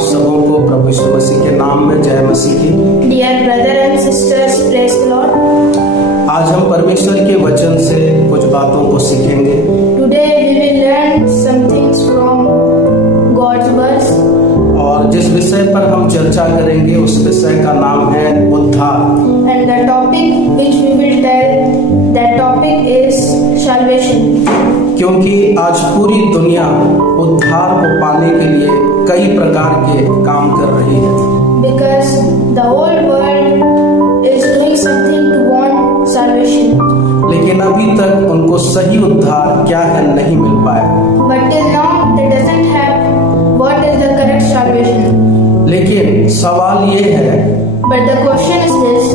सबों को प्रभु यीशु मसीह के नाम में जय मसीह की। Dear brother and sisters, praise the Lord. आज हम परमेश्वर के वचन से कुछ बातों को सीखेंगे। Today we will learn some things from God's words. और जिस विषय पर हम चर्चा करेंगे उस विषय का नाम है उद्धार। And the topic which we will tell, that topic is salvation. क्योंकि आज पूरी दुनिया उद्धार को पाने के लिए कई प्रकार के काम कर रही है। Because the whole world is doing something to want salvation. लेकिन अभी तक उनको सही उद्धार क्या है नहीं मिल पाया। But till now they doesn't have what is the correct salvation. लेकिन सवाल ये है But the question is this,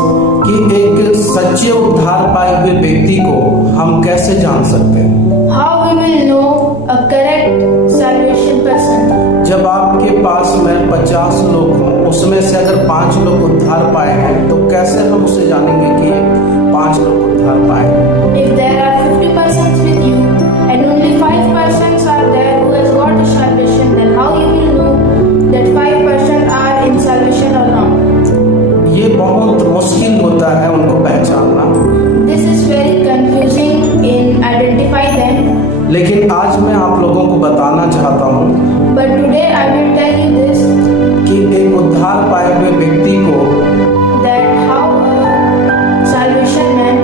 कि एक सच्चे उद्धार पाए हुए व्यक्ति को हम कैसे जान सकते हैं? how we will know a correct salvation person. जब आपके पास में 50 लोग हों, उसमें से अगर 5 लोग उद्धार पाए हैं तो कैसे हम उसे जानेंगे कि 5 लोग उद्धार पाए हैं? If there are 50 persons with you and only 5 persons are there who has got the salvation, then how you will know that 5 persons are in salvation or not? ये बहुत मुश्किल होता है उनको पहचानना। This is very confusing in identify them. लेकिन आज मैं आप लोगों को बताना चाहता हूँ But today I will tell you this, कि एक उद्धार पाए हुए व्यक्ति को that how a salvation man,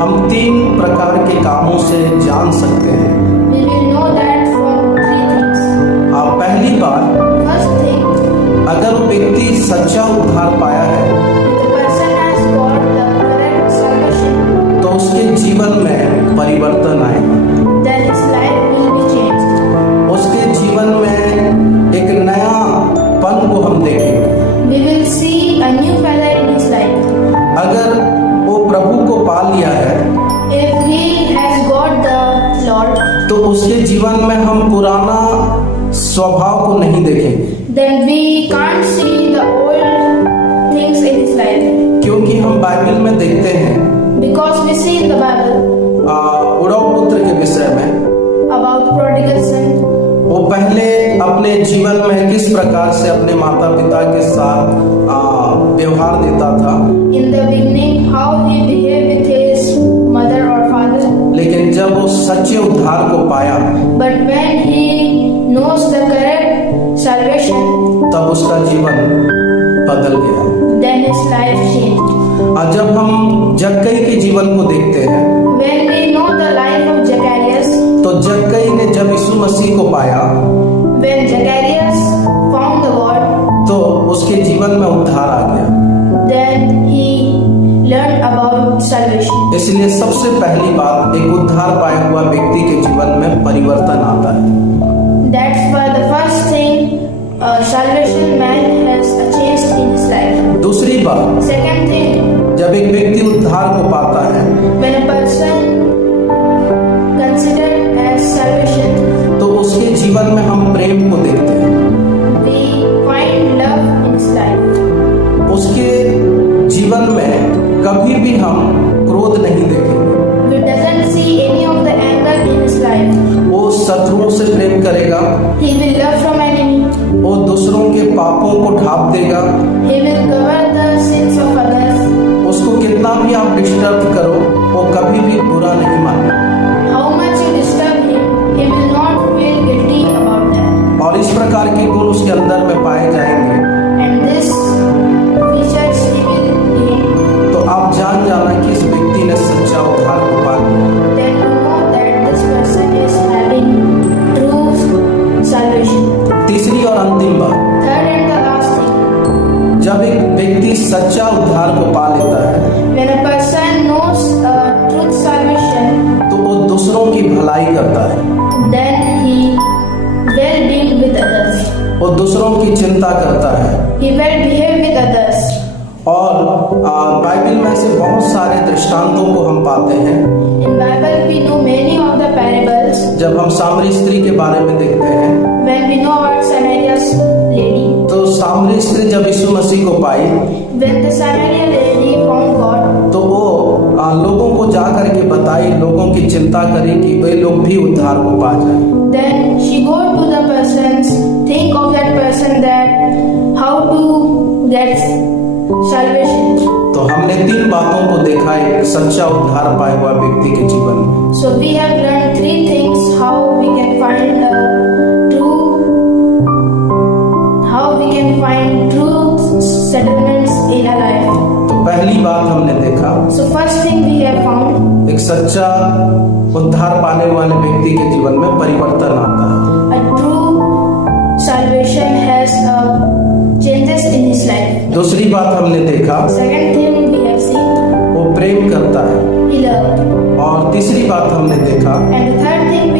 हम 3 प्रकार के कामों से जान सकते हैं। we will know that from 3 things. पहली बात, First thing, अगर वो व्यक्ति सच्चा उद्धार पाया है if the person has got the correct salvation, तो उसके जीवन में परिवर्तन आएगा। then his life will be changed. उसके जीवन में एक नया पन को हम देखेंगे। We will see a new fella in his life. अगर वो प्रभु को पा लिया है If he has got the Lord, तो उसके जीवन में हम पुराना स्वभाव को नहीं देखेंगे, then we can't see the old things in his life. क्योंकि हम बाइबल में देखते हैं Because we see in the Bible उड़ाऊ पुत्र के विषय में about prodigal son. वो पहले अपने जीवन में किस प्रकार से अपने माता पिता के साथ व्यवहार देता था, In the beginning, how he behaved with his mother or father. लेकिन जब वो सच्चे उद्धार को पाया But when he knows the correct salvation, तब उसका जीवन बदल गया। then his life changed. और जब हम जक्कई के जीवन को देखते हैं When we know the life of Zacharias, तो जक्कई ने जब यीशु मसीह को पाया when Zacharias found the Lord, तो उसके जीवन में उद्धार आ गया। then he learned about salvation. इसलिए सबसे पहली बात, एक उद्धार पाया हुआ व्यक्ति के जीवन में परिवर्तन आता है। That's why the first thing, salvation man has a change in his life. दूसरी बात, Second thing, जब एक व्यक्ति उद्धार को पाता है when a person considered as salvation, तो उसके जीवन में हम प्रेम को देखते हैं। we find love in his life. उसके जीवन में कभी भी हम क्रोध नहीं देखेंगे। We doesn't see any of the anger in his life. वो शत्रुओं से प्रेम करेगा, He will love from enemy. वो दूसरों के पापों को ढांप देगा। He will cover the sins of others. उसको कितना भी आप डिस्टर्ब करो, वो कभी भी बुरा नहीं मानेगा। How much you disturb him, he will not feel guilty about that. और इस प्रकार के गुण उसके अंदर में पाए जाएंगे And this features he will gain. तो आप जान जाना कि इस व्यक्ति ने सच्चा उद्धार को पा लिया। Then you know that this person is having true salvation. तीसरी और अंतिम बात, Third and the last thing, जब एक व्यक्ति सच्चा उद्धार को पा लेता है when a person knows truth salvation, तो वो दूसरों की भलाई करता है, then he well being with others. वो दूसरों की चिंता करता है। He well behave with others. और बाइबल में से बहुत सारे दृष्टांतों को हम पाते हैं। In Bible we know many of the parables. जब हम सामरी स्त्री के बारे में देखते हैं When we know about Samaria's lady, तो सामरी स्त्री जब यीशु मसीह को पाई when the Samaria lady found God, तो वो लोगों को जा करके बताई, लोगों की चिंता करी कि वे लोग भी उद्धार को पा जाए। then she go to the persons, think of that person that बातों को देखा एक सच्चा उद्धार पाए हुआ व्यक्ति के जीवन में। So we have learned three things how we can find true settlements in our life. तो पहली बात हमने देखा So first thing we have found, एक सच्चा उद्धार पाने वाले व्यक्ति के जीवन में परिवर्तन आता है। a true salvation has changes in his life. दूसरी बात हमने देखा Second thing we have seen, वो प्रेम करता है। he loved. और तीसरी बात हमने देखा And the third thing